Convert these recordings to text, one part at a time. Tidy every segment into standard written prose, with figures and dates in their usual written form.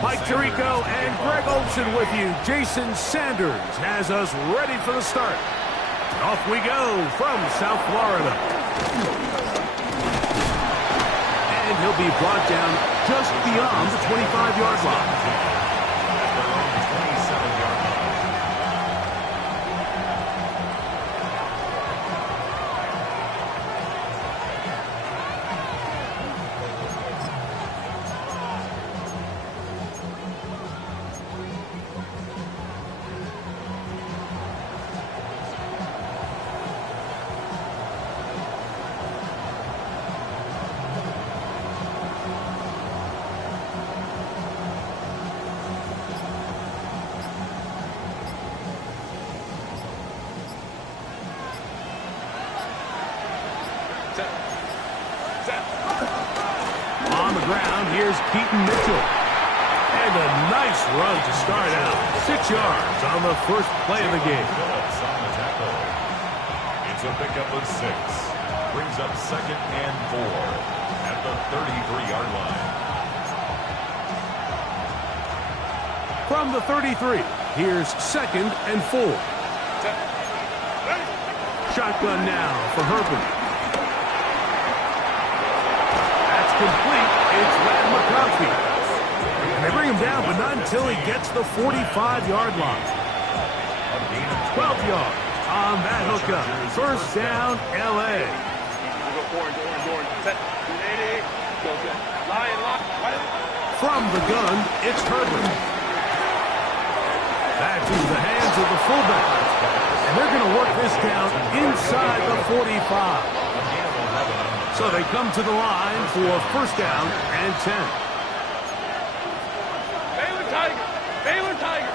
Mike Tirico and Greg Olson with you. Jason Sanders has us ready for the start. Off we go from South Florida. And he'll be brought down just beyond the 25-yard line. On the ground, here's Keaton Mitchell. And a nice run to start out. 6 yards on the first play of the game. It's a pickup of 6. Brings up 2nd and 4 at the 33-yard line. From the 33, here's 2nd and 4. Shotgun now for Herbert. Complete. It's Lad McConkey. And they bring him down, but not until he gets the 45-yard line. 12 yards on that hookup. First down, L.A. From the gun, it's Herbert. Back to the hands of the fullback. And they're going to work this down inside the 45. So they come to the line for first down and 10. Baylor Tiger.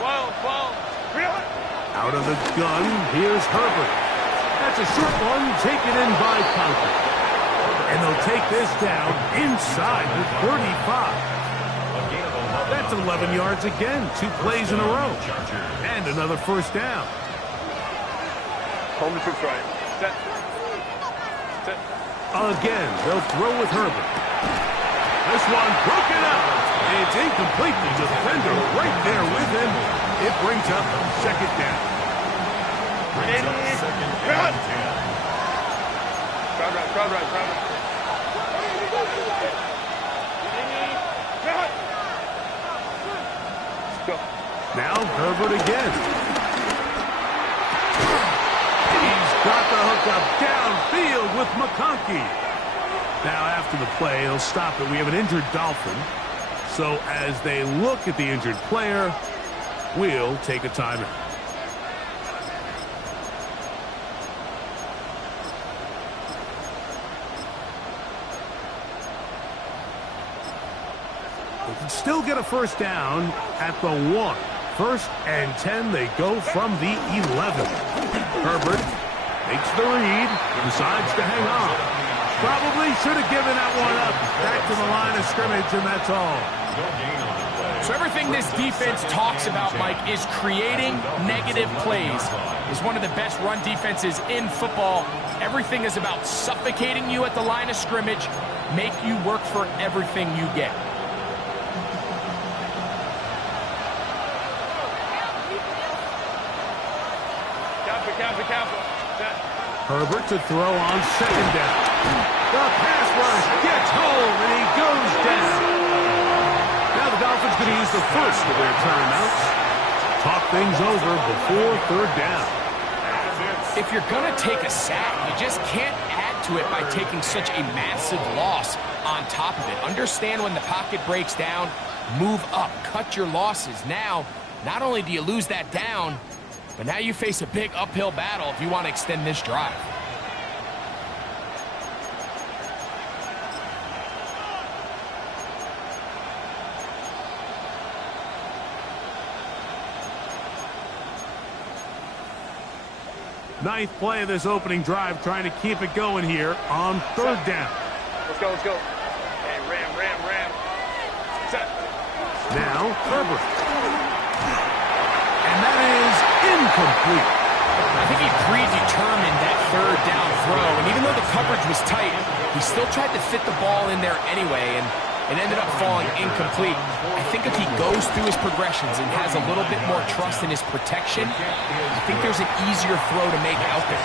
12. Out of the gun, here's Herbert. That's a short one taken in by Conklin. And they'll take this down inside the 35. That's 11 yards again. 2 plays in a row. And another first down. Home to right. Set. Again, they'll throw with Herbert. This one broken up. It's incomplete. The defender right there with him. It brings up 2nd down. Brings up 2nd and 10. Crowd right. Go. Now Herbert again. Got the hookup downfield with McConkey. Now, after the play, he'll stop it. We have an injured Dolphin. So, as they look at the injured player, we'll take a timeout. They can still get a first down at the 1. First and 10, they go from the 11. Herbert makes the read, decides to hang on. Probably should have given that one up. Back to the line of scrimmage, and that's all. So everything this defense talks about, Mike, is creating negative plays. It's one of the best run defenses in football. Everything is about suffocating you at the line of scrimmage, make you work for everything you get. Herbert to throw on 2nd down. The pass rush gets home, and he goes down. Now the Dolphins going to use the first of their timeouts. Talk things over before 3rd down. If you're going to take a sack, you just can't add to it by taking such a massive loss on top of it. Understand when the pocket breaks down, move up, cut your losses. Now, not only do you lose that down, but now you face a big uphill battle if you want to extend this drive. Ninth play of this opening drive, trying to keep it going here on 3rd down. Let's go. Hey, ram. Set. Now, Herbert. And that is incomplete. I think he predetermined that 3rd down throw, and even though the coverage was tight, he still tried to fit the ball in there anyway, and It ended up falling incomplete. I think if he goes through his progressions and has a little bit more trust in his protection, I think there's an easier throw to make out there.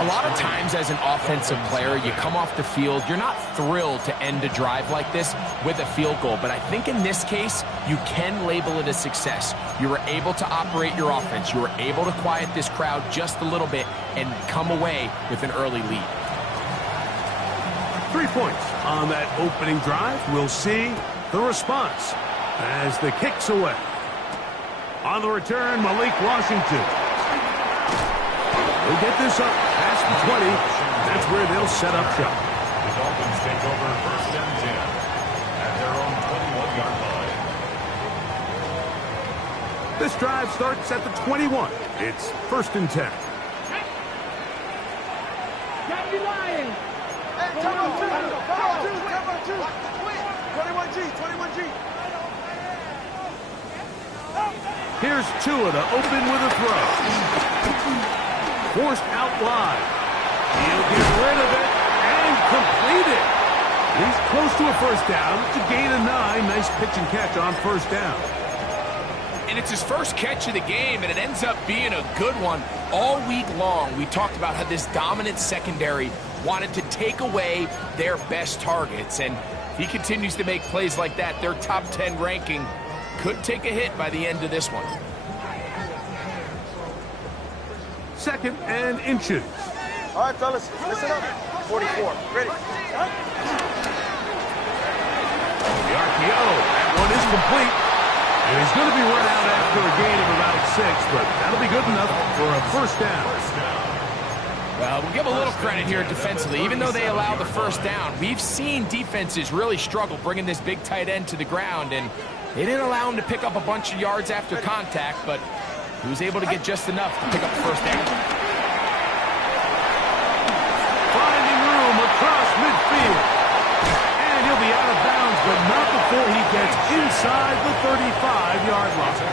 A lot of times as an offensive player, you come off the field, you're not thrilled to end a drive like this with a field goal. But I think in this case, you can label it a success. You were able to operate your offense. You were able to quiet this crowd just a little bit and come away with an early lead. 3 points on that opening drive. We'll see the response as the kick's away. On the return, Malik Washington. They'll get this up past the 20. That's where they'll set up shop. The Dolphins take over first and 10 at their own 21-yard line. This drive starts at the 21. It's first and 10. Come on, 21G. Here's Tua to open with a throw. Forced out wide. He'll get rid of it and complete it. He's close to a first down. It's a gain of 9. Nice pitch and catch on first down. And it's his first catch of the game, and it ends up being a good one. All week long, we talked about how this dominant secondary wanted to take away their best targets. And if he continues to make plays like that, their top 10 ranking could take a hit by the end of this one. Second and inches. All right, fellas, listen up. 44, ready. The RPO, that one is complete. And he's going to be run out after a gain of about 6, but that'll be good enough for a first down. Well, we'll give a little credit here defensively. Even though they allow the first down, we've seen defenses really struggle bringing this big tight end to the ground, and they didn't allow him to pick up a bunch of yards after contact, but he was able to get just enough to pick up the first down. Finding room across midfield. And he'll be out of bounds, but not before he gets inside the 35-yard line.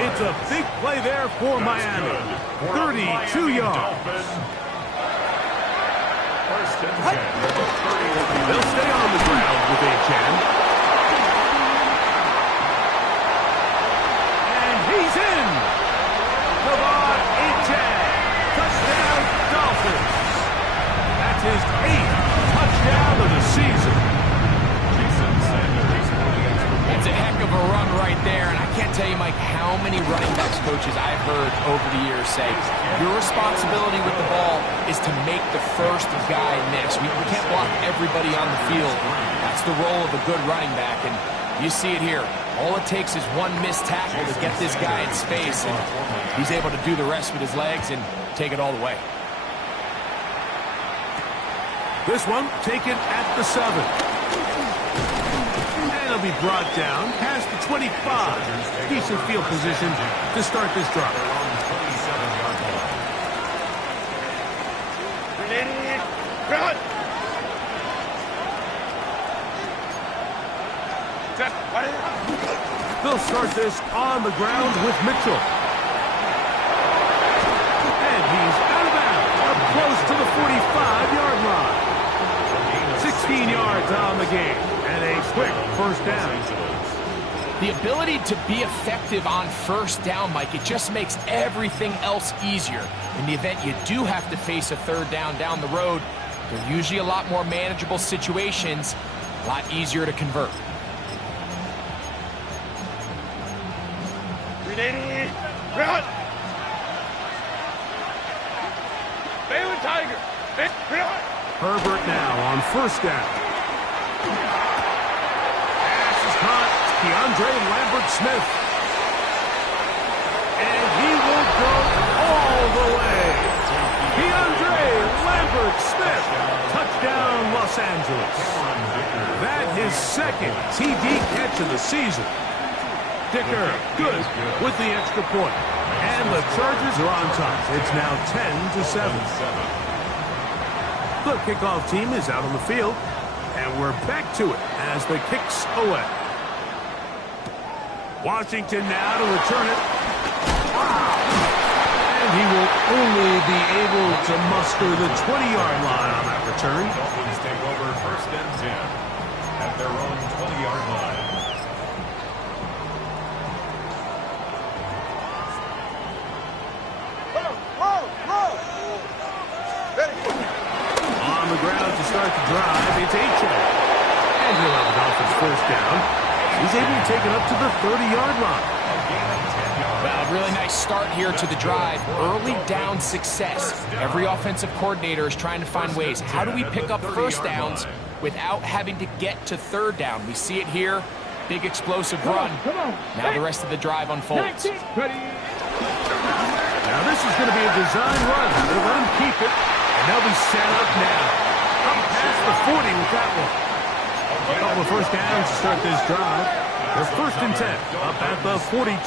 It's a big play there for Miami. 32 yards. They'll stay on the ground with Achan. And he's in. Devon Achan. Touchdown, Dolphins. That's his 8th touchdown of the season. That's a heck of a run right there, and I can't tell you, Mike, how many running backs coaches I've heard over the years say, your responsibility with the ball is to make the first guy miss. We can't block everybody on the field. That's the role of a good running back, and you see it here. All it takes is one missed tackle to get this guy in space, and he's able to do the rest with his legs and take it all the way. This one taken at the 7. And it'll be brought down past the 25. Decent field position to start this drive. Run! They'll start this on the ground with Mitchell. And he's out of bounds, up close to the 45-yard line. 16 yards on the game, and a quick first down. The ability to be effective on first down, Mike, it just makes everything else easier. In the event you do have to face a third down the road, they're usually a lot more manageable situations, a lot easier to convert. Run! Baylor Tiger! Herbert now on first down. Pass is caught. DeAndre Lambert-Smith. And he will go all the way. DeAndre Lambert-Smith. Touchdown, Los Angeles. That his second TD catch of the season. Dicker, good with the extra point. And the Chargers are on top. It's now 10-7. The kickoff team is out on the field, and we're back to it as the kick's away. Washington now to return it. And he will only be able to muster the 20-yard line on that return. Dolphins take over first and 10 at their own 20-yard line. On the ground to start the drive, it's H.A. And he'll have the Dolphins first down. He's able to take it up to the 30-yard line. Well, really nice start here to the drive. Early down success. Every offensive coordinator is trying to find ways. How do we pick up first downs without having to get to third down? We see it here. Big explosive run. Now the rest of the drive unfolds. Now this is going to be a design run. They'll let him keep it, and they'll be set up now. Up past the 40 with that one. A couple of first downs to start this drive. They're first and 10, up at the 42.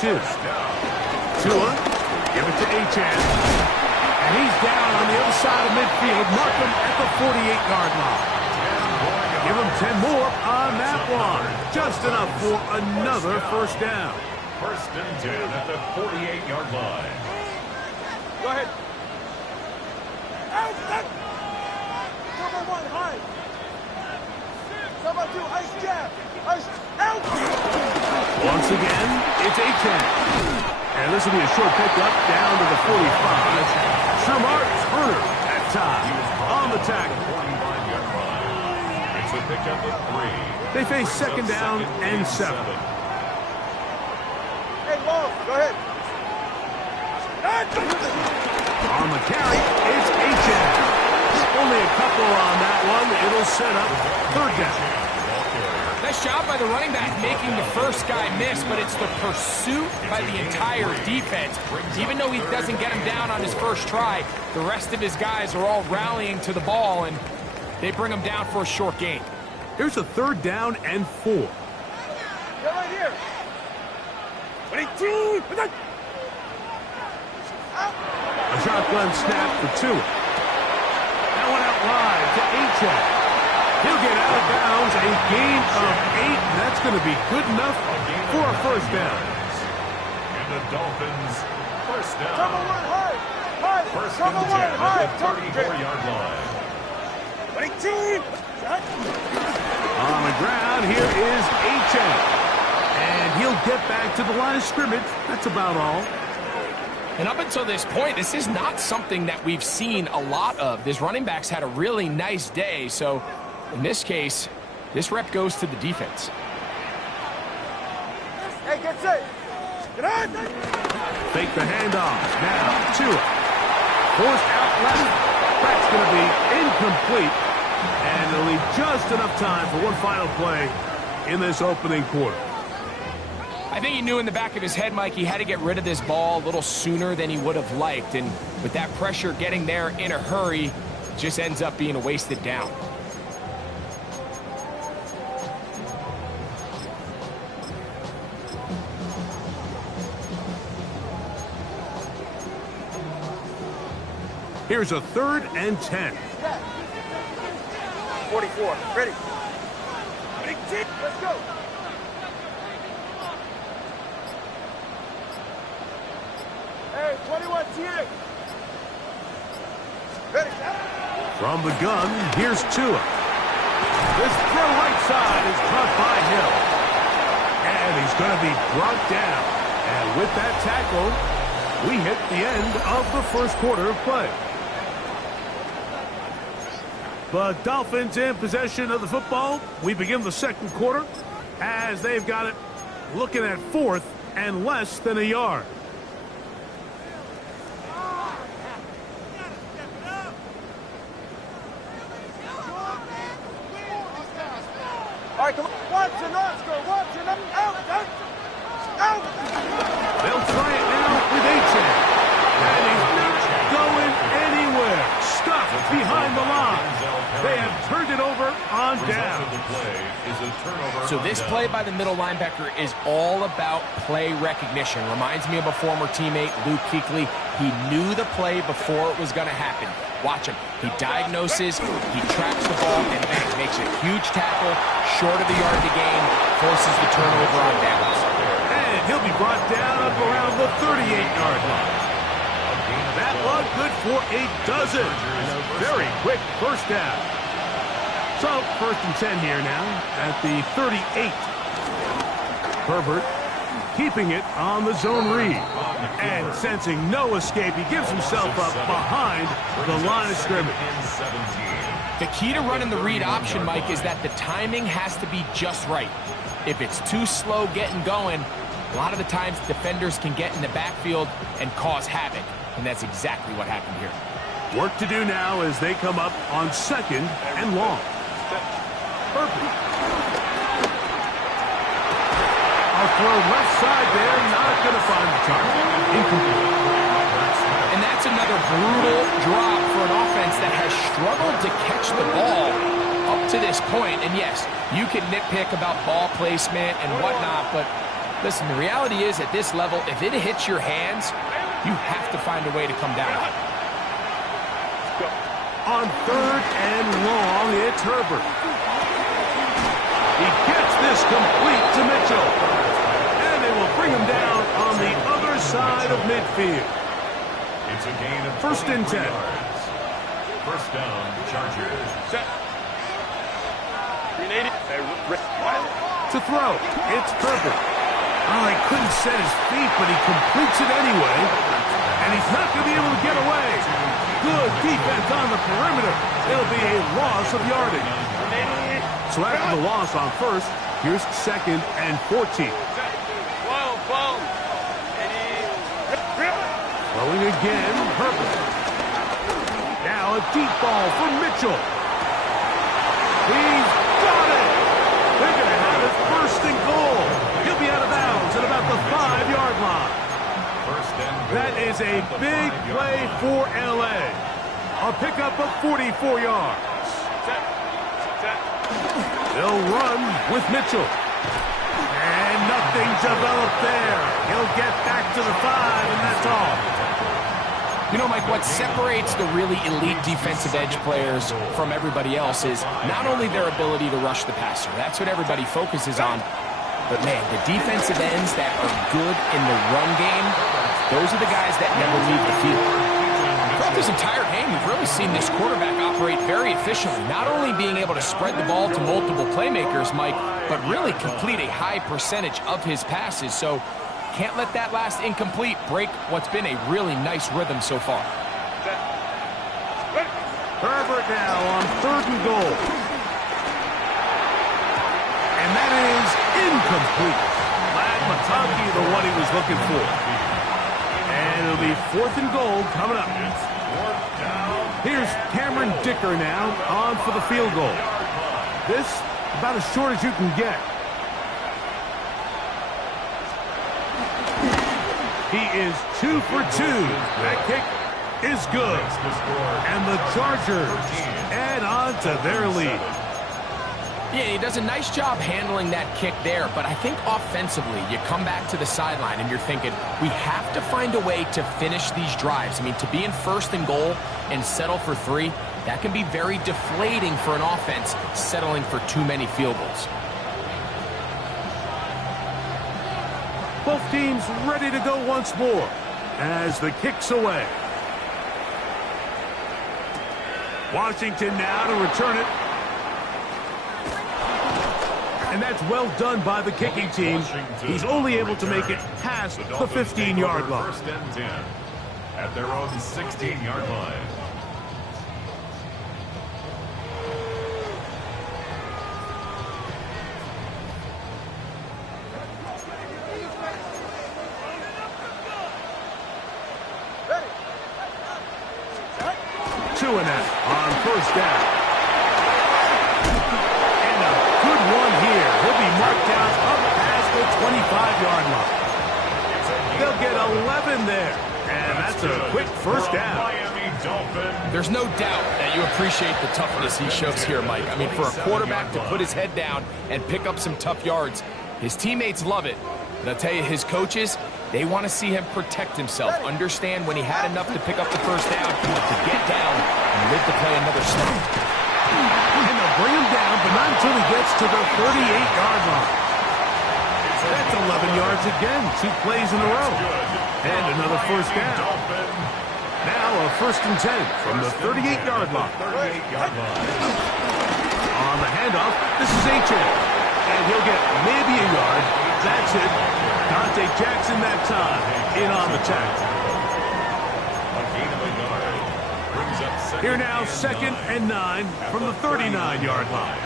Tua, give it to H.A. And he's down on the other side of midfield. Mark him at the 48-yard line. Give him 10 more on that one. Just enough for another first down. First and 10 at the 48-yard line. Go ahead. Out, out. Number one, high. Number two, ice jab. Ice, out. Once again, it's H.A. And this will be a short pickup down to the 45. Shamar Turner at time on the tackle. 45-yard line. It's a pickup of 3. They face second down and 7. Hey, long, go ahead. On the carry, it's H.A. Only a couple on that one. It'll set up third down. Nice job by the running back making the first guy miss, but it's the pursuit by the entire defense. Even though he doesn't get him down on his first try, the rest of his guys are all rallying to the ball, and they bring him down for a short gain. Here's a third down and 4. Get right here. 22. A shotgun snap for Tua. That one out wide to H.A. He'll get out of bounds, a gain of 8, and that's going to be good enough for a first down. And the Dolphins, first down. Number one, high. High. First Number and 10 one, high. at the 34-yard line. 22. On the ground, here is H.A. And he'll get back to the line of scrimmage. That's about all. And up until this point, this is not something that we've seen a lot of. This running back's had a really nice day, so in this case, this rep goes to the defense. Hey, get set. Get on. Fake the handoff. Now, Tua. Forced out left. That's going to be incomplete. And it'll leave just enough time for one final play in this opening quarter. I think he knew in the back of his head, Mike, he had to get rid of this ball a little sooner than he would have liked. And with that pressure getting there in a hurry, it just ends up being a wasted down. Here's a third and 10. 44. Ready. Let's go. Hey, 21 TA. Ready. From the gun, here's Tua. This throw right side is caught by Hill. And he's going to be brought down. And with that tackle, we hit the end of the first quarter of play. The Dolphins in possession of the football. We begin the second quarter as they've got it looking at fourth and less than a yard. All right, come on. Watson, Oscar. Watson, out. They'll try it now with H.A. And he's not going anywhere. Stuck behind the line. They have turned it over on down. So this play by the middle linebacker is all about play recognition. Reminds me of a former teammate, Luke Kuechly. He knew the play before it was going to happen. Watch him. He diagnoses, he tracks the ball, and bang, makes a huge tackle, short of the yard to gain, forces the turnover on downs. And he'll be brought down up around the 38-yard line. That one good for a dozen. And a very quick first down. So, 1st and 10 here now at the 38. Herbert keeping it on the zone read. And sensing no escape, he gives himself up behind the line of scrimmage. The key to running the read option, Mike, is that the timing has to be just right. If it's too slow getting going, a lot of the times defenders can get in the backfield and cause havoc. And that's exactly what happened here. Work to do now as they come up on 2nd and long. Herbert. I'll throw left side there, not going to find the target. Incomplete. And that's another brutal drop for an offense that has struggled to catch the ball up to this point. And yes, you can nitpick about ball placement and whatnot, but listen, the reality is at this level, if it hits your hands, you have to find a way to come down. On 3rd and long, it's Herbert. He gets this complete to Mitchell. And they will bring him down on the other side of midfield. It's a gain of 1st and 10. yards. 1st down, Chargers. Set. 380. To throw, it's Herbert. Oh, he couldn't set his feet, but he completes it anyway. And he's not going to be able to get away. Good defense on the perimeter. It'll be a loss of yardage. So after the loss on 1st, here's 2nd and 14. Throwing again, Herbert. Now a deep ball for Mitchell. He's got it. They're going to have it 1st and goal. He'll be out of bounds at about the 5-yard line. That is a big play for L.A. A pickup of 44 yards. They'll run with Mitchell. And nothing developed there. He'll get back to the 5, and that's all. You know, Mike, what separates the really elite defensive edge players from everybody else is not only their ability to rush the passer. That's what everybody focuses on. But, man, the defensive ends that are good in the run game, those are the guys that never leave the field. Throughout this entire game, we've really seen this quarterback operate very efficiently, not only being able to spread the ball to multiple playmakers, Mike, but really complete a high percentage of his passes. So can't let that last incomplete break what's been a really nice rhythm so far. Herbert now on 3rd and goal. And that is incomplete. Glad Mataki the one he was looking for. And it'll be 4th and goal coming up. Here's Cameron Dicker now on for the field goal. This about as short as you can get. He is 2 for 2. That kick is good. And the Chargers add on to their lead. Yeah, he does a nice job handling that kick there, but I think offensively, you come back to the sideline and you're thinking, we have to find a way to finish these drives. I mean, to be in 1st and goal and settle for 3, that can be very deflating for an offense settling for too many field goals. Both teams ready to go once more as the kick's away. Washington now to return it. And that's well done by the kicking team. He's only able to make it past the 15-yard line. 1st and 10 at their own 16-yard line. Two and out on 1st down. And a good one here. He'll be marked down up past the 25-yard line. They'll get 11 there. And that's a quick 1st down. There's no doubt that you appreciate the toughness he shows here, Mike. I mean, for a quarterback to put his head down and pick up some tough yards, his teammates love it. But I'll tell you, his coaches, they want to see him protect himself, understand when he had enough to pick up the 1st down, to get down and live to play another snap. And they'll bring him down, but not until he gets to the 38-yard line. That's 11 yards again, 2 plays in a row. And another 1st down. Now a 1st and 10 from the 38-yard line. On the handoff, this is H.A. And he'll get maybe a yard. That's it. Dante Jackson that time. In on the tackle. A gain of a yard. Brings up second. Here now, 2nd and 9 from the 39-yard line.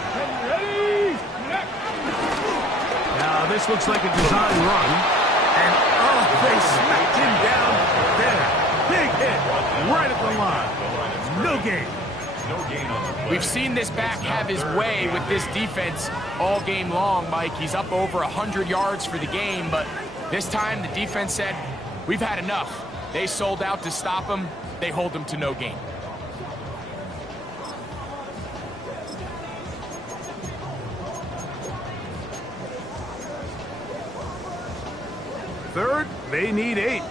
Now, this looks like a design run. And, oh, they smacked him down there. Big hit right at the line. No gain. No gain on the play. We've seen this back have his way with this defense all game long, Mike. He's up over 100 yards for the game, but this time the defense said, we've had enough. They sold out to stop him. They hold him to no gain. Third, they need 8.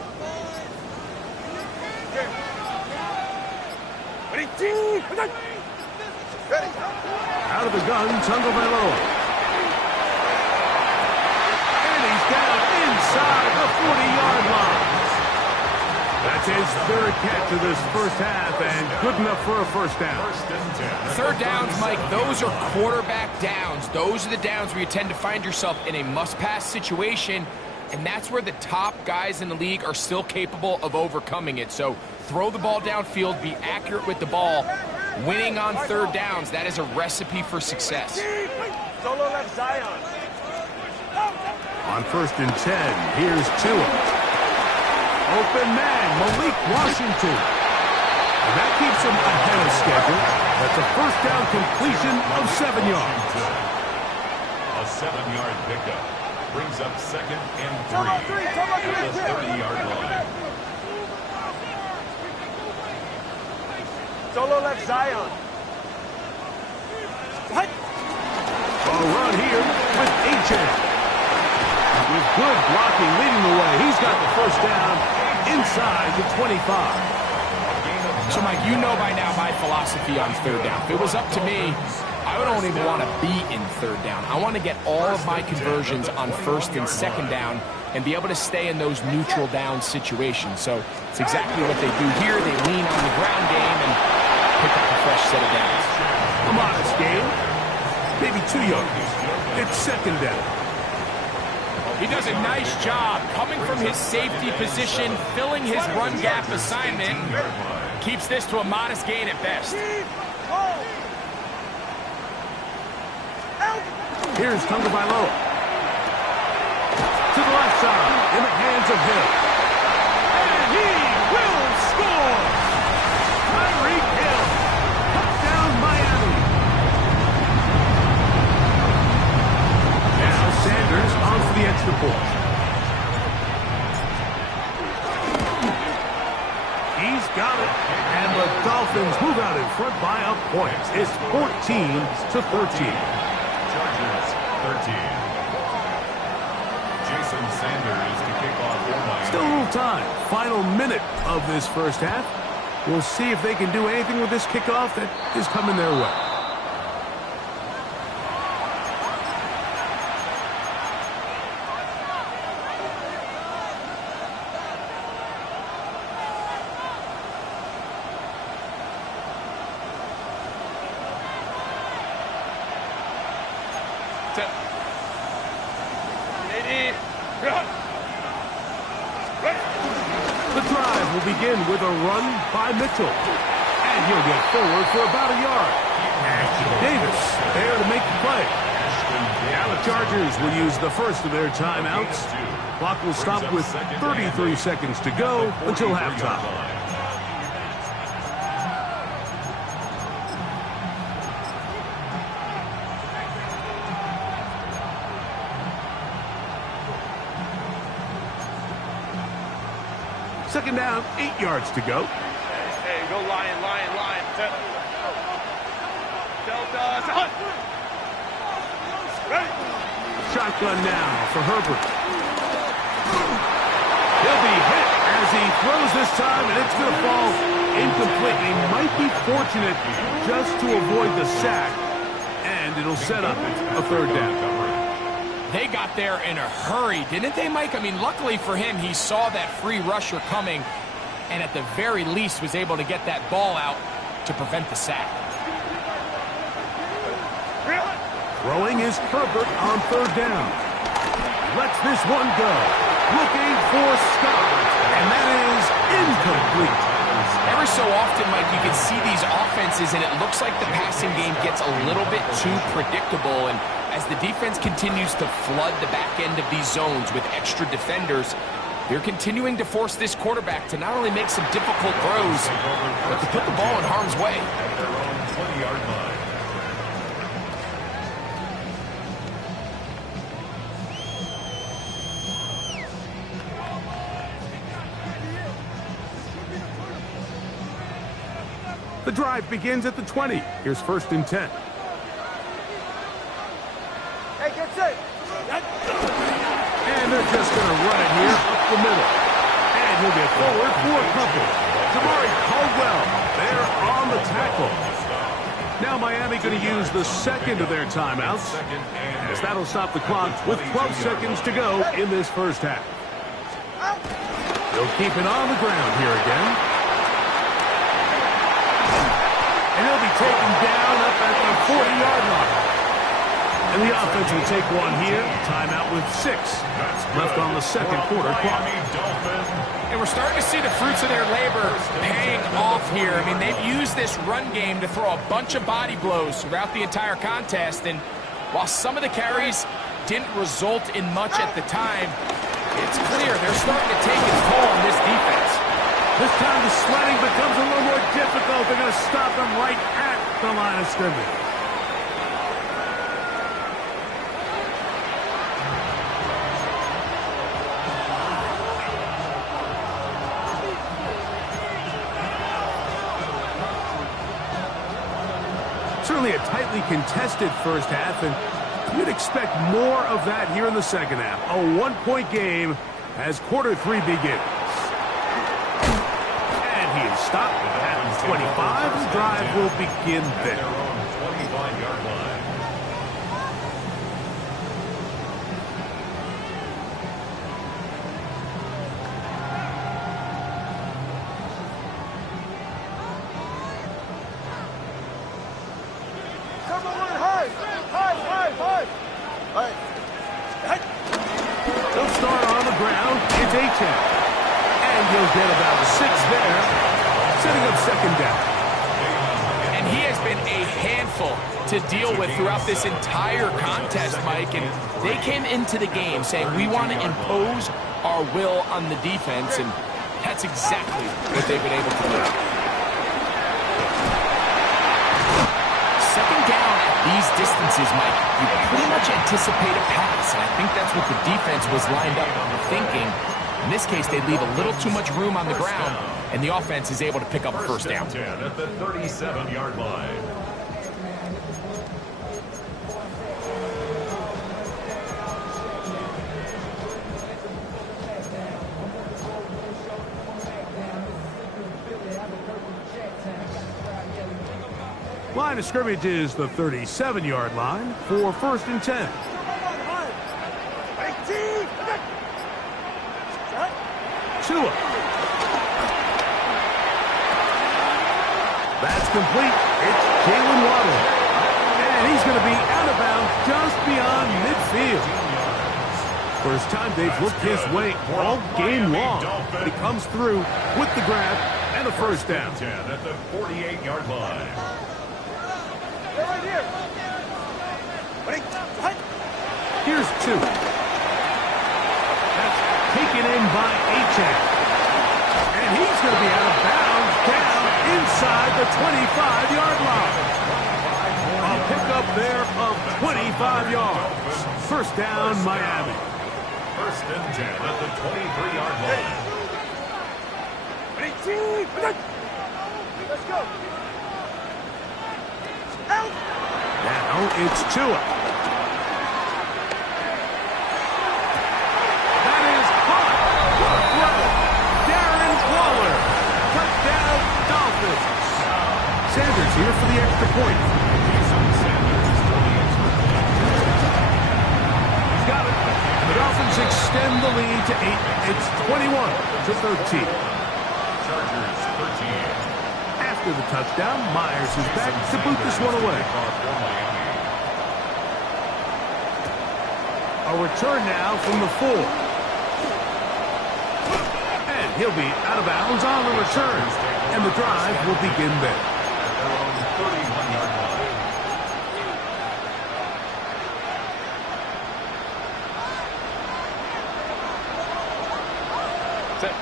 Ready. Out of the gun, Tagovailoa. And he's down inside the 40-yard line. That's his 3rd catch of this first half, and good enough for a first down. 3rd downs, Mike, those are quarterback downs. Those are the downs where you tend to find yourself in a must-pass situation, and that's where the top guys in the league are still capable of overcoming it. So throw the ball downfield, be accurate with the ball. Winning on 3rd downs, that is a recipe for success. Solo left Zion. On 1st and 10, here's Tua. Open man, Malik Washington. And that keeps him ahead of schedule. That's a first down completion of 7 yards. A 7-yard pickup. Brings up 2nd and 3 at the 30-yard line. Solo left Zion. What? A run here with H.A. With good blocking leading the way. He's got the first down inside the 25. So, Mike, you know by now my philosophy on 3rd down. If it was up to me, I don't even want to be in 3rd down. I want to get all of my conversions on 1st and 2nd down and be able to stay in those neutral down situations. So it's exactly what they do here. They lean on the ground game and pick up a fresh set of downs. A modest gain. Maybe 2 yards. It's 2nd down. He does a nice job coming from his safety position, filling his run gap assignment. Keeps this to a modest gain at best. Here's Tagovailoa. To the left side, in the hands of Hill. And he will score! Tyreek Hill, touchdown Miami. Now Sanders on for the extra point. He's got it. And the Dolphins move out in front by a point. It's 14-13. Chargers 13. Jason Sanders to kick off for Miami. Still a little time. Final minute of this first half. We'll see if they can do anything with this kickoff that is coming their way. The drive will begin with a run by Mitchell. And he'll get forward for about a yard. Ashton Davis there to make the play. Now the Chargers will use the first of their timeouts. Clock will stop with 33 seconds to go until halftime. Second down, 8 yards to go. Hey, go Lion. Delta. Ready. Shotgun now for Herbert. He'll be hit as he throws this time, and it's going to fall incomplete. He might be fortunate just to avoid the sack, and it'll set up a 3rd down. They got there in a hurry, didn't they, Mike? I mean, luckily for him, he saw that free rusher coming and at the very least was able to get that ball out to prevent the sack. Throwing is Herbert on third down. Lets this one go. Looking for Scott. And that is incomplete. Every so often, Mike, you can see these offenses, and it looks like the passing game gets a little bit too predictable. And as the defense continues to flood the back end of these zones with extra defenders, they're continuing to force this quarterback to not only make some difficult throws, but to put the ball in harm's way. At their own 20-yard line. The drive begins at the 20. Here's 1st and 10. Hey, get set. And they're just going to run it here up the middle. And he'll get forward for a couple. Jamari Caldwell there on the tackle. Now Miami going to use the second of their timeouts, as that'll stop the clock with 12 seconds to go in this first half. They'll keep it on the ground here again. And he'll be taken down up at the 40-yard line. And the offense will take one here. Timeout with 6 left on the second quarter clock. And we're starting to see the fruits of their labor paying off here. I mean, they've used this run game to throw a bunch of body blows throughout the entire contest. And while some of the carries didn't result in much at the time, it's clear they're starting to take its toll on this defense. This time the sledding becomes a little more difficult. They're going to stop him right at the line of scrimmage. Certainly a tightly contested first half, and you'd expect more of that here in the second half. A one-point game as quarter 3 begins. He is stopped at 25. The drive will begin there. Their own 25-yard line. They'll start on the ground. It's A-Chain. And he'll get about 6 there, setting up second down. And he has been a handful to deal with throughout this entire contest, Mike. And they came into the game saying, we want to impose our will on the defense, and that's exactly what they've been able to do. Second down at these distances, Mike, you pretty much anticipate a pass, and I think that's what the defense was lined up thinking. In this case, they leave a little too much room on the ground, and the offense is able to pick up a first down. 10 at the 37-yard line. Line of scrimmage is the 37-yard line for 1st and 10. Tua. That's complete. It's Jalen Waddle. And he's going to be out of bounds just beyond midfield. First time they've looked his way all game long. He comes through with the grab and a first down. 10 at the 48-yard line. Here's 2. That's taken in by A-Chain. And he's going to be out of bounds down inside the 25-yard line. A pickup there of 25 yards. First down, Miami. 1st and 10 at the 23-yard line. Let's go. Now it's Tua. That is caught. Darren Waller. Touchdown, Dolphins. Sanders here for the extra point. He's got it. The Dolphins extend the lead to 8. It's 21-13. Chargers 13. After the touchdown, Myers is back to boot this one away. A return now from the 4. And he'll be out of bounds on the return. And the drive will begin there. Their own 31-yard line. Set.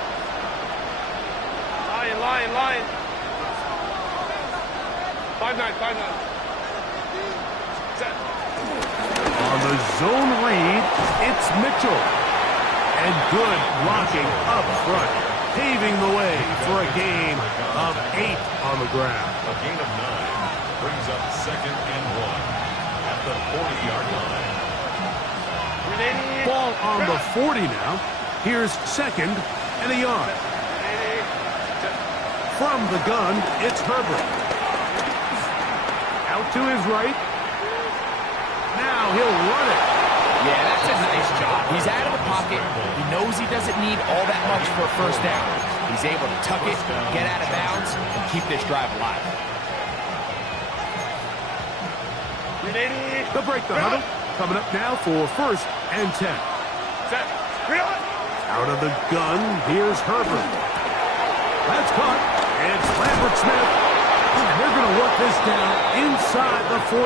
Line. 5-9. Set. On the zone read, it's Mitchell. And good blocking up front, paving the way for a gain of 8 on the ground. A gain of 9 brings up 2nd and 1 at the 40-yard line. Ball on the 40 now. Here's 2nd and a yard. From the gun, it's Herbert. Out to his right. Now he'll run it. Yeah, that's a nice job. He's out of the pocket. He knows he doesn't need all that much for a first down. He's able to tuck it, get out of bounds, and keep this drive alive. They'll break the huddle. Coming up now for 1st and 10. Set. Out of the gun, here's Herbert. That's caught. It's Lambert Smith. And they're going to work this down inside the 45.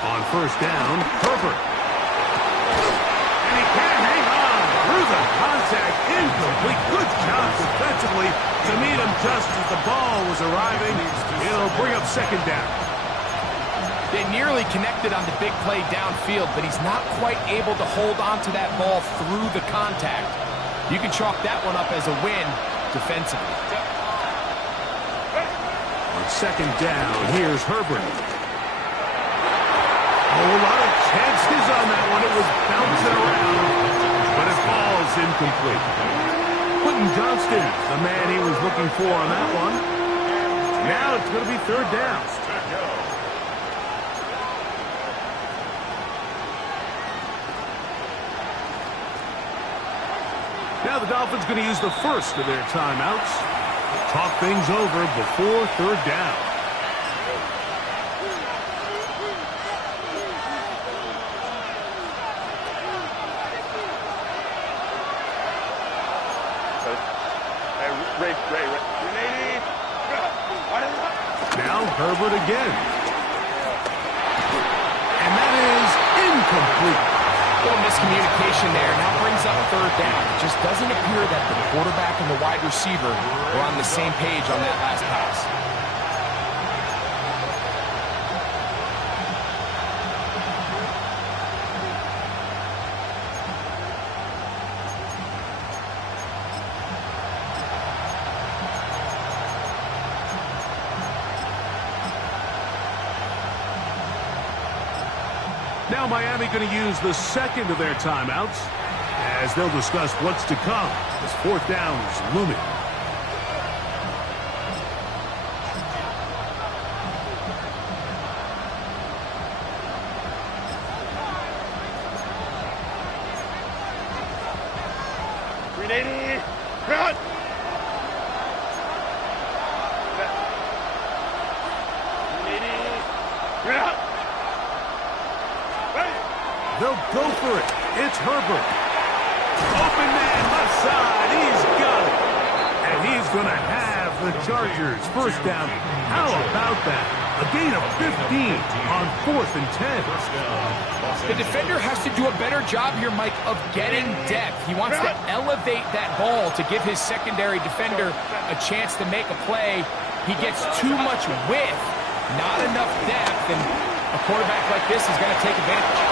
On 1st down, Herbert. And he can't hang on through the contact. Incomplete. Good job defensively to meet him just as the ball was arriving. It'll bring up 2nd down. They nearly connected on the big play downfield, but he's not quite able to hold on to that ball through the contact. You can chalk that one up as a win defensively. On 2nd down, here's Herbert. A lot of chances on that one. It was bouncing around, but it falls incomplete. Quentin Johnston, the man he was looking for on that one. Now it's going to be 3rd down. Now the Dolphins going to use the first of their timeouts. Talk things over before 3rd down. Ray. Now Herbert again. And that is incomplete. Little miscommunication there. Now brings up 3rd down. It just doesn't appear that the quarterback and the wide receiver were on the same page on that last pass. Now Miami going to use the 2nd of their timeouts as they'll discuss what's to come as 4th down is looming. They'll go for it. It's Herbert. Open man left side. He's got it. And he's going to have the Chargers 1st down. How about that? A gain of 15 on 4th and 10. The defender has to do a better job here, Mike, of getting depth. He wants to elevate that ball to give his secondary defender a chance to make a play. He gets too much width, not enough depth, and a quarterback like this is going to take advantage.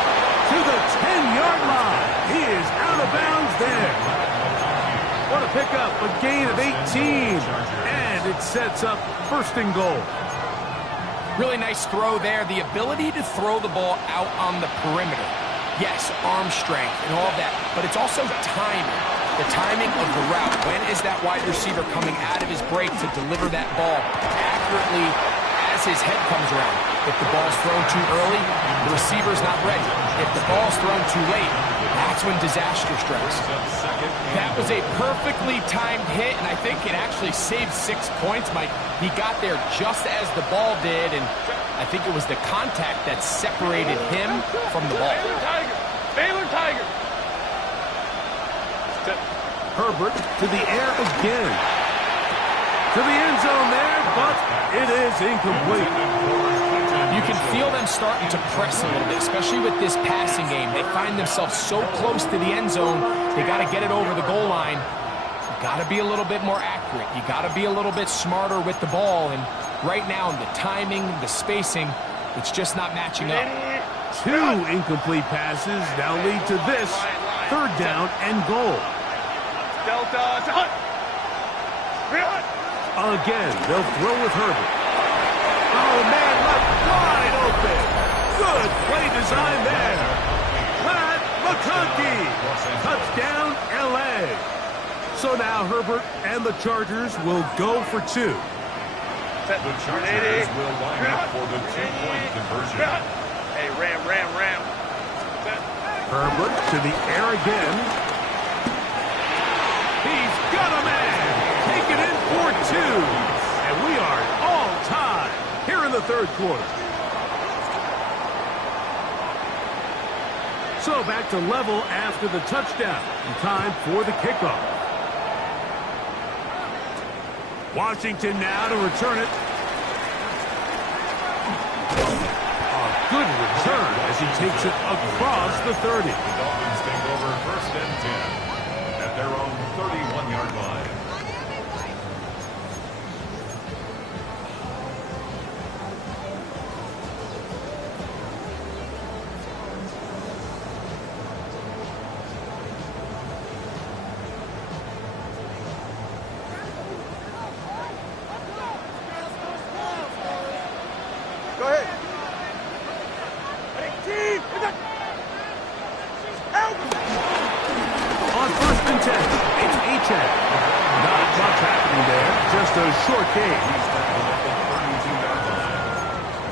To the 10-yard line. He is out of bounds there. What a pickup, a gain of 18. And it sets up 1st and goal. Really nice throw there. The ability to throw the ball out on the perimeter. Yes, arm strength and all that, but it's also timing. The timing of the route. When is that wide receiver coming out of his break to deliver that ball accurately as as his head comes around. If the ball's thrown too early, the receiver's not ready. If the ball's thrown too late, that's when disaster strikes. That was a perfectly timed hit, and I think it actually saved 6 points, Mike. He got there just as the ball did, and I think it was the contact that separated him from the ball. Baylor Tiger. Herbert to the air again. To the end zone there, but it is incomplete. You can feel them starting to press a little bit, especially with this passing game. They find themselves so close to the end zone, they got to get it over the goal line. You got to be a little bit more accurate. You got to be a little bit smarter with the ball. And right now, the timing, the spacing, it's just not matching up. 2 incomplete passes now lead to this 3rd down and goal. Delta. Again, they'll throw with Herbert. Oh, man, left wide open. Good play design there. Pat McConkey. Touchdown, L.A. So now Herbert and the Chargers will go for 2. The Chargers will line up for the 2-point conversion. Hey, Ram. Herbert to the air again. He's got a man. Take it in for 2. And we are all tied here in the 3rd quarter. So back to level after the touchdown. And time for the kickoff. Washington now to return it. A good return as he takes it across the 30. The Dolphins take over 1st and 10 at their own 31-yard line. Go ahead. On 1st and 10, it's Achane. Not much happening there, just a short gain. 32-yard line.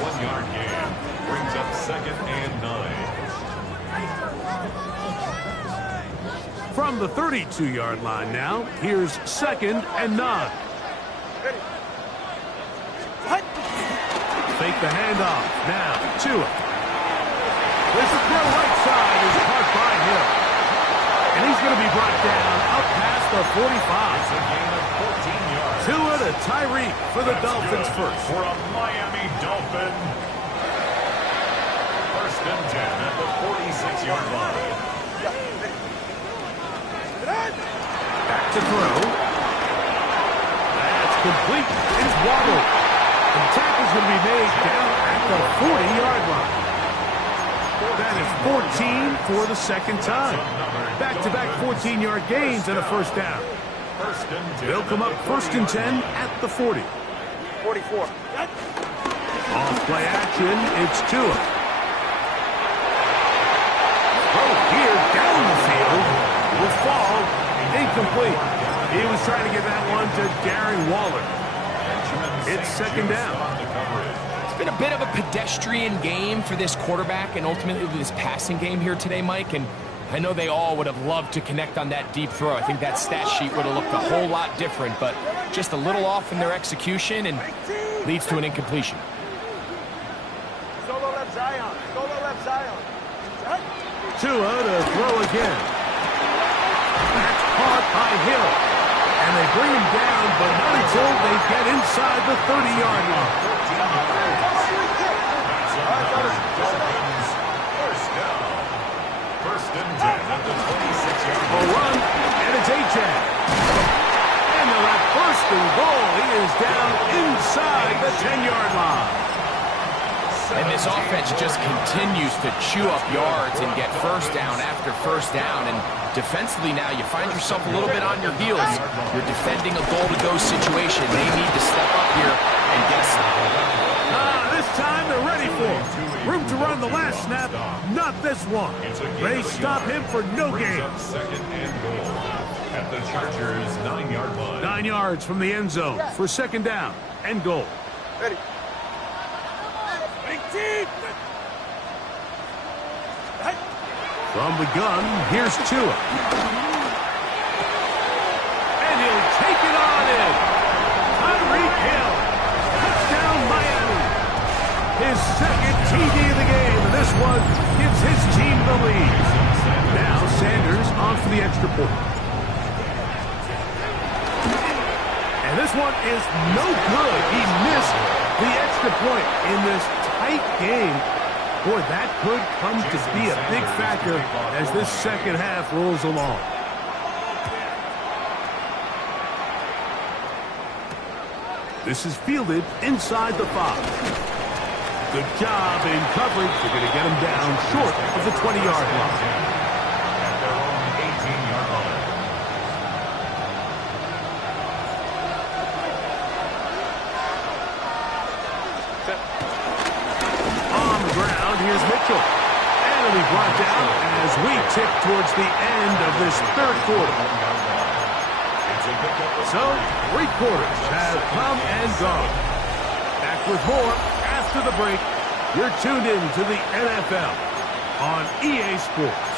1-yard gain brings up 2nd and 9. From the 32-yard line now, here's 2nd and 9. Fake the handoff. Now, Tua. This throw right side is caught by Hill. And he's going to be brought down up past the 45. It's a gain of 14 yards. Tua to Tyreek for the Dolphins first. For a Miami Dolphin. 1st and 10 at the 46-yard line. Back to throw. That's complete. It's Waddle. The tackle's going to be made down at the 40-yard line. That is 14 for the 2nd time. Back-to-back 14-yard gains and a 1st down. They'll come up 1st and 10 at the 40. 44. Off play action, it's Tua. Oh, here down the field will fall incomplete. He was trying to get that one to Darren Waller. It's 2nd down. It's been a bit of a pedestrian game for this quarterback and ultimately this passing game here today, Mike. And I know they all would have loved to connect on that deep throw. I think that stat sheet would have looked a whole lot different, but just a little off in their execution and leads to an incompletion. Solo left Zion. Tua to throw again. That's caught by Hill. And they bring him down, but not until they get inside the 30-yard line. First and 10 at the 26-yard A run, and it's Achane. And they'll have 1st and goal. He is down inside the 10-yard line. And this offense just continues to chew up yards and get 1st down after 1st down. And defensively now, you find yourself a little bit on your heels. You're defending a goal-to-go situation. They need to step up here and get a stop. This time they're ready for it. Room to run the last snap, not this one. They stop him for no gain. 2nd and goal at the Chargers' 9-yard line. 9 yards from the end zone for 2nd down and goal. Ready. From the gun, here's Tua. And he'll take it on in. Tyreek Hill. Touchdown, Miami. His second TD of the game, and this one gives his team the lead. Now Sanders on for the extra point. And this one is no good. He missed the extra point in this tight game. Boy, that could come to be a big factor as this second half rolls along. This is fielded inside the 5. Good job in coverage. They're going to get him down short of the 20-yard line. At their own 18-yard line. On the ground, here's Mitchell. And he'll be brought down as we tick towards the end of this third quarter. So, 3 quarters have come and gone. Back with more after the break. You're tuned in to the NFL on EA Sports.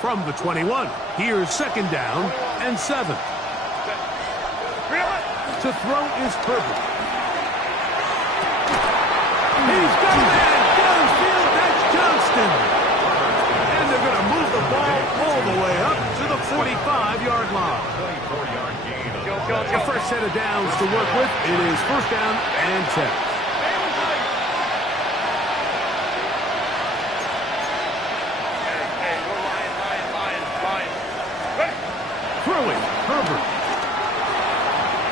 From the 21, here's second down and 7. To throw is Herbert. He's got a man downfield. That's Johnston. And they're going to move the ball all the way up to the 45-yard line. A first set of downs to work with. It is first down and 10. Throwing, Herbert.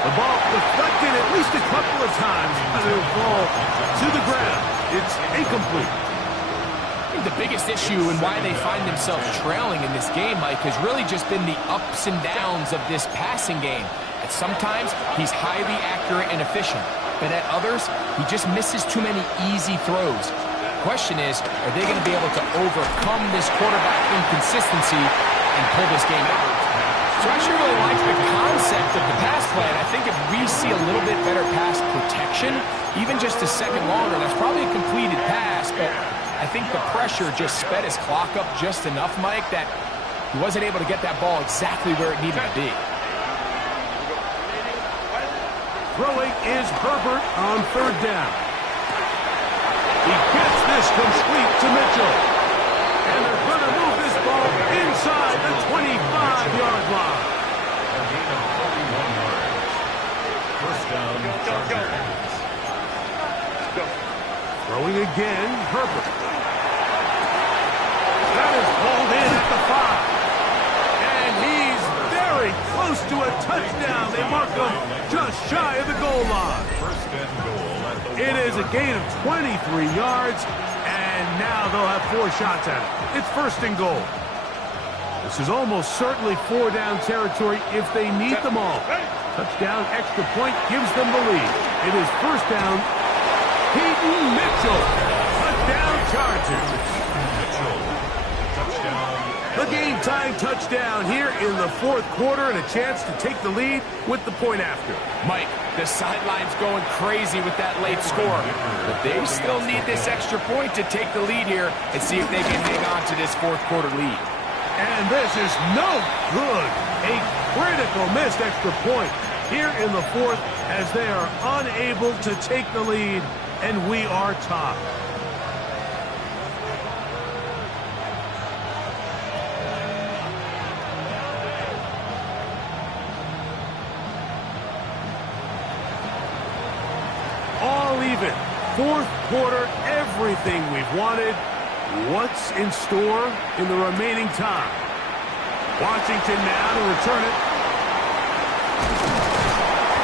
The ball deflected at least a couple of times, and it'll fall to the ground. It's incomplete. I think the biggest issue and why they find themselves trailing in this game, Mike, has really just been the ups and downs of this passing game. At sometimes, he's highly accurate and efficient, but at others, he just misses too many easy throws. The question is, are they going to be able to overcome this quarterback inconsistency and pull this game out? So I actually really like the concept of the pass play, and I think if we see a little bit better pass protection, even just a second longer, that's probably a completed pass, but I think the pressure just sped his clock up just enough, Mike, that he wasn't able to get that ball exactly where it needed to be. Throwing is Herbert on third down. He gets this complete to Mitchell. And they're going to move this ball inside the 25-yard line. A gain of 41 yards. First down, Chargers. Throwing again, Herbert. That is pulled in at the 5. And he's very close to a touchdown. They mark him just shy of the goal line. First and goal at the It is a gain of 23 yards. And now they'll have 4 shots at it. It's first and goal. This is almost certainly 4-down territory if they need them all. Touchdown, extra point gives them the lead. It is first down. Peyton Mitchell. Touchdown, Chargers. Mitchell. Touchdown. The game-time touchdown here in the fourth quarter and a chance to take the lead with the point after. Mike, the sideline's going crazy with that late score, but they still need this extra point to take the lead here and see if they can hang on to this fourth quarter lead. And this is no good. A critical missed extra point here in the fourth as they are unable to take the lead, and we are tied. All even. Fourth quarter, everything we've wanted. What's in store in the remaining time? Washington now to return it.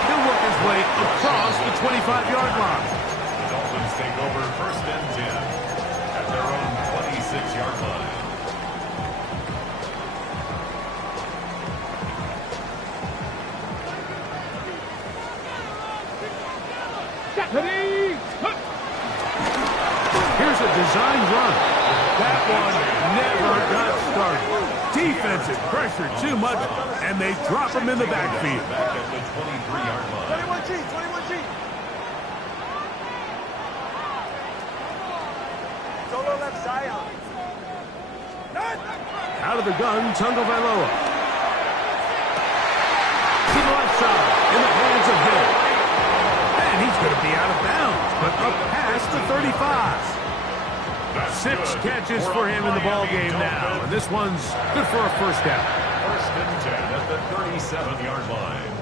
He'll work his way across the 25-yard line. The Dolphins take over first and 10 at their own 26-yard line. Here's a Defensive pressure too much, and they drop him in the backfield. Back at the 23-yard line. 21G, 21G. Solo left Zion. Out of the gun, Tagovailoa. To the left side, in the hands of Hill. And he's going to be out of bounds, but up past the 35. 6 catches for him in the ball game now, and this one's good for a first down. First and 10 at the 37-yard line.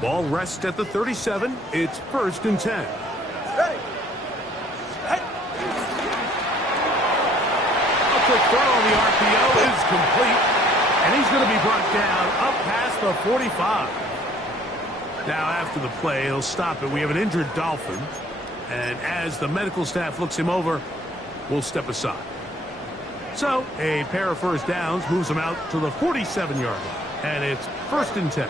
Ball rests at the 37. It's first and 10. Ready. A quick throw on the RPO is complete, and he's going to be brought down up past the 45. Now, after the play, he'll stop it. We have an injured Dolphin, and as the medical staff looks him over, we'll step aside. So, a pair of first downs moves him out to the 47-yard line, and it's first and 10.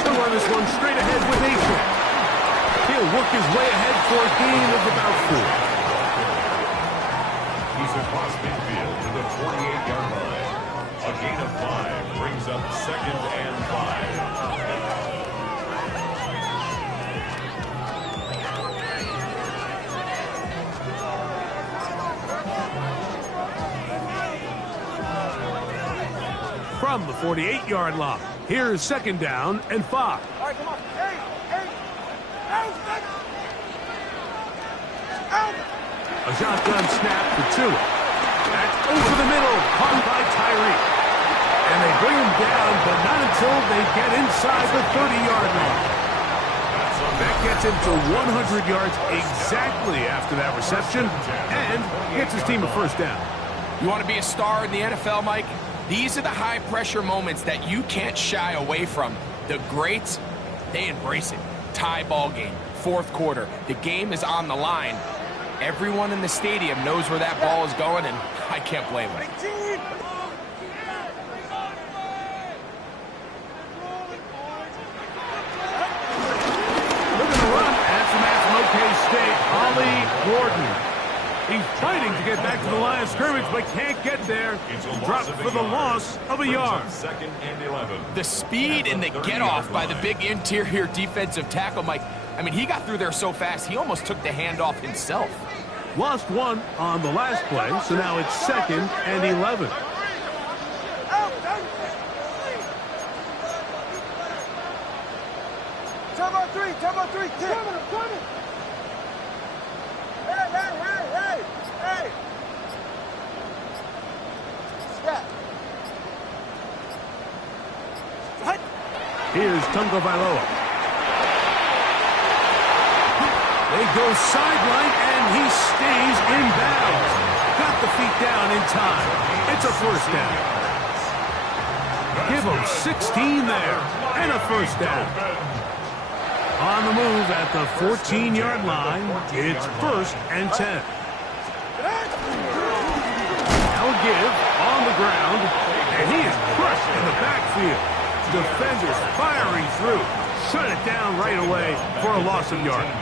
He'll run this one straight ahead with Nation. He'll work his way ahead for a gain of about 4. He's across midfield to the 48-yard line. A gain of 5 brings up second and 5. From the 48-yard line, here's second down and 5. All right, come on. Hey, hey. Out. Out. A shotgun snap for Tua. That's over the middle, caught by Tyreek. And they bring him down, but not until they get inside the 30-yard line. That gets him to 100 yards exactly after that reception and gets his team a first down. You want to be a star in the NFL, Mike? These are the high-pressure moments that you can't shy away from. The greats, they embrace it. Tie ball game, fourth quarter. The game is on the line. Everyone in the stadium knows where that ball is going, and I can't blame them. Look at the run. That's from OK State. Ollie Gordon. He's fighting to get back to the line of scrimmage, but can't get there. Dropped for the loss of a yard. Second and 11. The speed and the get-off by the big interior defensive tackle, Mike. I mean, he got through there so fast, he almost took the handoff himself. Lost one on the last play, so now it's second and 11. Turbo 3, coming. Hey. Step. Here's Tagovailoa. They go sideline, and he stays in bounds. Got the feet down in time. It's a first down. Give him 16 there, and a first down. On the move at the 14-yard line, it's first and 10. Now a give on the ground, and he is crushed in the backfield. Defenders firing through. Shut it down right away for a loss of yardage.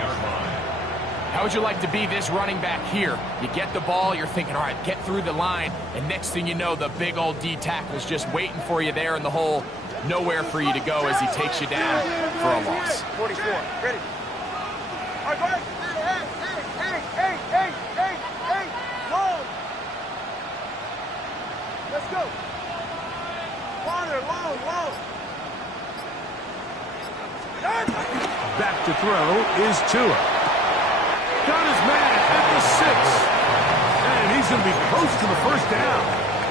How would you like to be this running back here? You get the ball, you're thinking, all right, get through the line, and next thing you know, the big old D tackle's just waiting for you there in the hole. Nowhere for you to go as he takes you down for a loss. 44, ready. All right, go ahead. Hey, long. Let's go. Water, long. Back to throw is Tua. Got his man at the 6. And he's going to be close to the first down.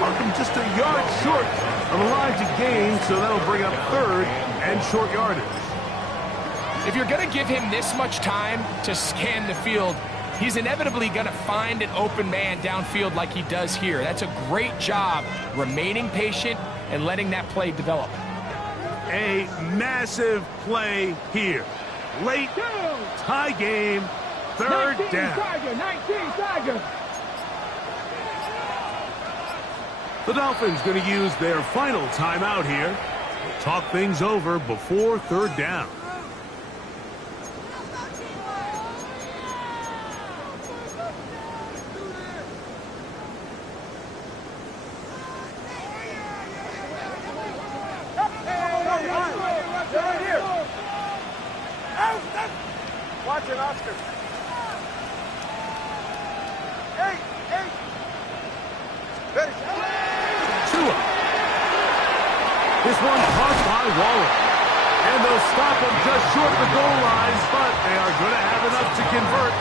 Markham just a yard short of the line to gain, so that'll bring up third and short yardage. If you're going to give him this much time to scan the field, he's inevitably going to find an open man downfield like he does here. That's a great job remaining patient and letting that play develop. A massive play here. Late tie game, third 19 down. Tiger, 19 Tiger. The Dolphins going to use their final timeout here. Talk things over before third down. Watch it, Oscar. Hey! Finish. Tua. This one caught by Waller. And they'll stop him just short of the goal line, but they are going to have enough to convert.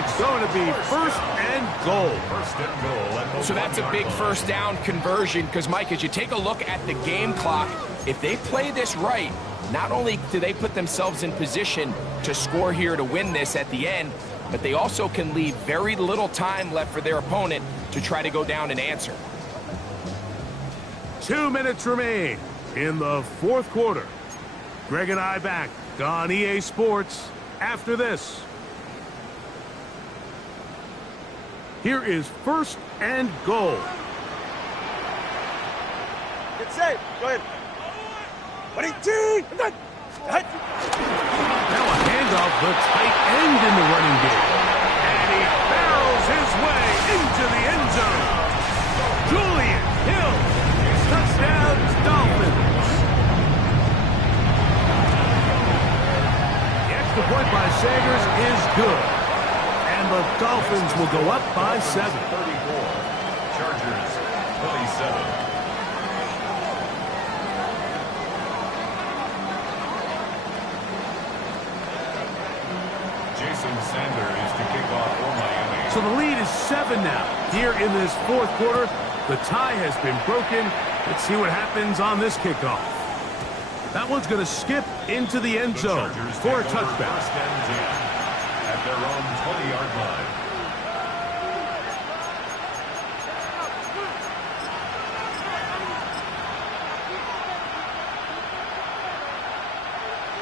It's going to be first and goal. First and goal. So that's a big first down conversion because, Mike, as you take a look at the game clock, if they play this right, not only do they put themselves in position to score here to win this at the end, but they also can leave very little time left for their opponent to try to go down and answer. 2 minutes remain in the fourth quarter. Greg and I back on EA Sports after this. Here is first and goal. Get safe. Go ahead. Now a handoff, the tight end in the running game. And he barrels his way into the end zone. Julian Hill. Touchdown, Dolphins. The extra point by Sagers is good. And the Dolphins will go up by 7. 34. Chargers 27. Sanders to kick off for Miami. So the lead is 7 now. Here in this fourth quarter, the tie has been broken. Let's see what happens on this kickoff. That one's going to skip into the end zone for a touchback. First and 10 at their own 20-yard line.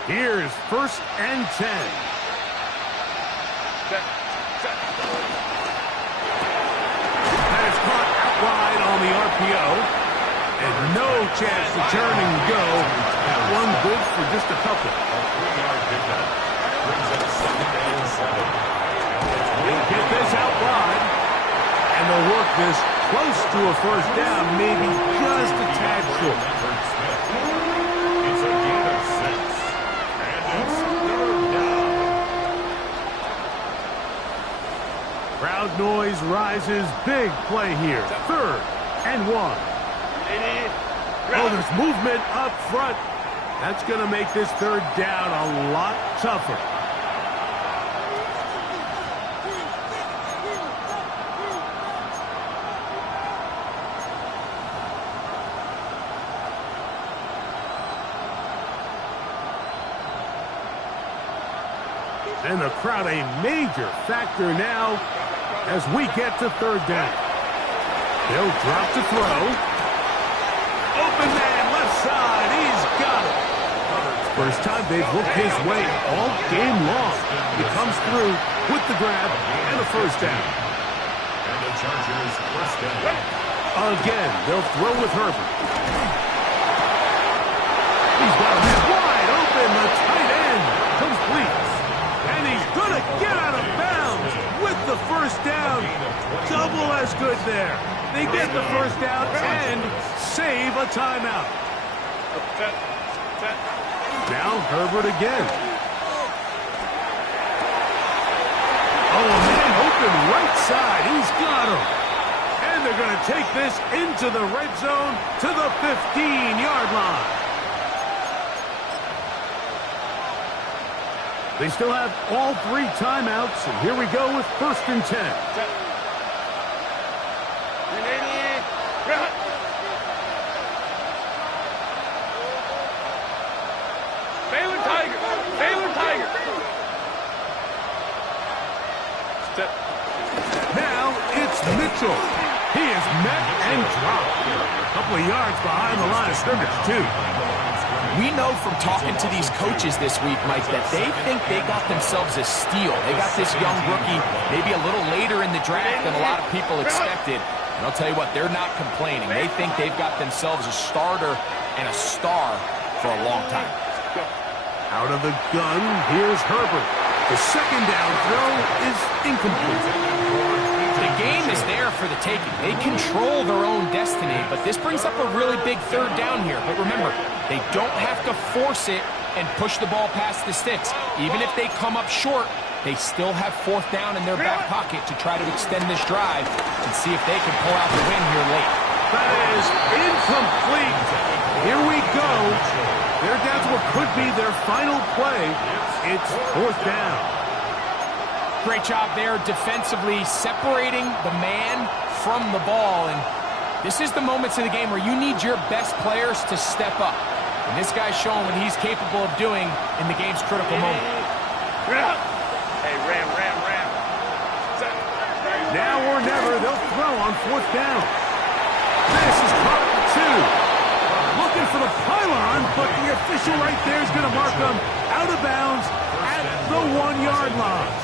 Here's first and 10. That is caught out wide on the RPO. And no chance to turn and go. That one good for just a couple. A 3-yard pickup brings up second and 7. They'll get this out wide. And they'll work this close to a first down, maybe just a tad short. It's a gain of 6. And it's third down. Crowd noise rises. Big play here. Third and 1. Oh, there's movement up front. That's going to make this third down a lot tougher. And the crowd a major factor now as we get to third down. They'll drop to throw. Open man, left side. He's got it. First time they've looked his way all game long. He comes through with the grab and a first down. And the Chargers first down. Again, they'll throw with Herbert. He's got a man wide open. The tight end complete. And he's going to get out of bounds with the first down. Double as good there. They get the first down and save a timeout. Now Herbert again. Oh, man, open right side. He's got him. And they're going to take this into the red zone to the 15-yard line. They still have all 3 timeouts, and here we go with first and 10. Now it's Mitchell. He is met and dropped. A couple of yards behind the line of scrimmage, too. We know from talking to these coaches this week, Mike, that they think they got themselves a steal. They got this young rookie maybe a little later in the draft than a lot of people expected. And I'll tell you what, they're not complaining. They think they've got themselves a starter and a star for a long time. Out of the gun, here's Herbert. The second down throw is incomplete. The game is there for the taking. They control their own destiny, but this brings up a really big third down here. But remember, they don't have to force it and push the ball past the sticks. Even if they come up short, they still have fourth down in their back pocket to try to extend this drive and see if they can pull out the win here late. That is incomplete. Here we go. They're down to what could be their final play. It's fourth down. Great job there defensively, separating the man from the ball. And this is the moments in the game where you need your best players to step up. And this guy's showing what he's capable of doing in the game's critical moment. Hey, Ram. Now or never, they'll throw on fourth down. This is caught for 2. Looking for the pylon, but the official right there is going to mark them out of bounds at the 1-yard line.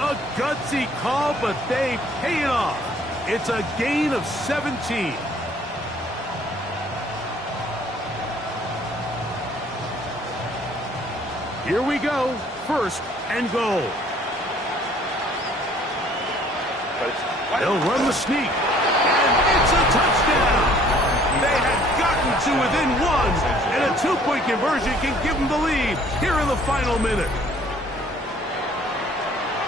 A gutsy call, but they pay it off. It's a gain of 17. Here we go, first and goal. They'll run the sneak, and it's a touchdown. They had gotten to within 1, and a 2-point conversion can give them the lead here in the final minute.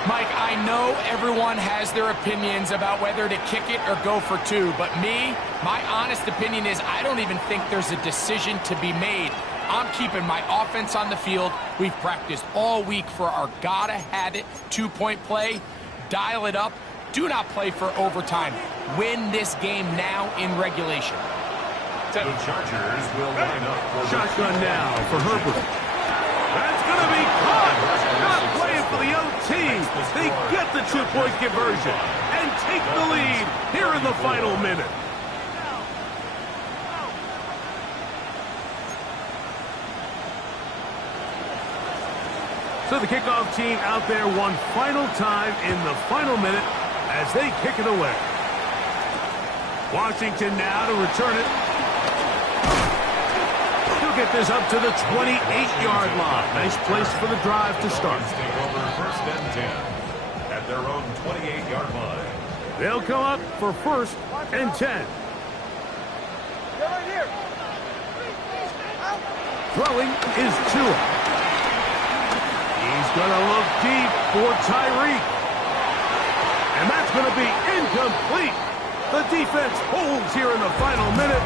Mike, I know everyone has their opinions about whether to kick it or go for 2, but my honest opinion is I don't even think there's a decision to be made. I'm keeping my offense on the field. We've practiced all week for our gotta-have-it 2-point play. Dial it up. Do not play for overtime. Win this game now in regulation. The Chargers will line up for Shotgun now for Herbert. That's going to be caught. Not playing for the OT. They get the 2-point conversion and take the lead here in the final minute. So the kickoff team out there one final time in the final minute as they kick it away. Washington now to return it. He'll get this up to the 28-yard line. Nice place for the drive to start. Take over first and 10 at their own 28-yard line. They'll come up for first and 10. Throwing is Tua. He's going to look deep for Tyreek. And that's going to be incomplete. The defense holds here in the final minute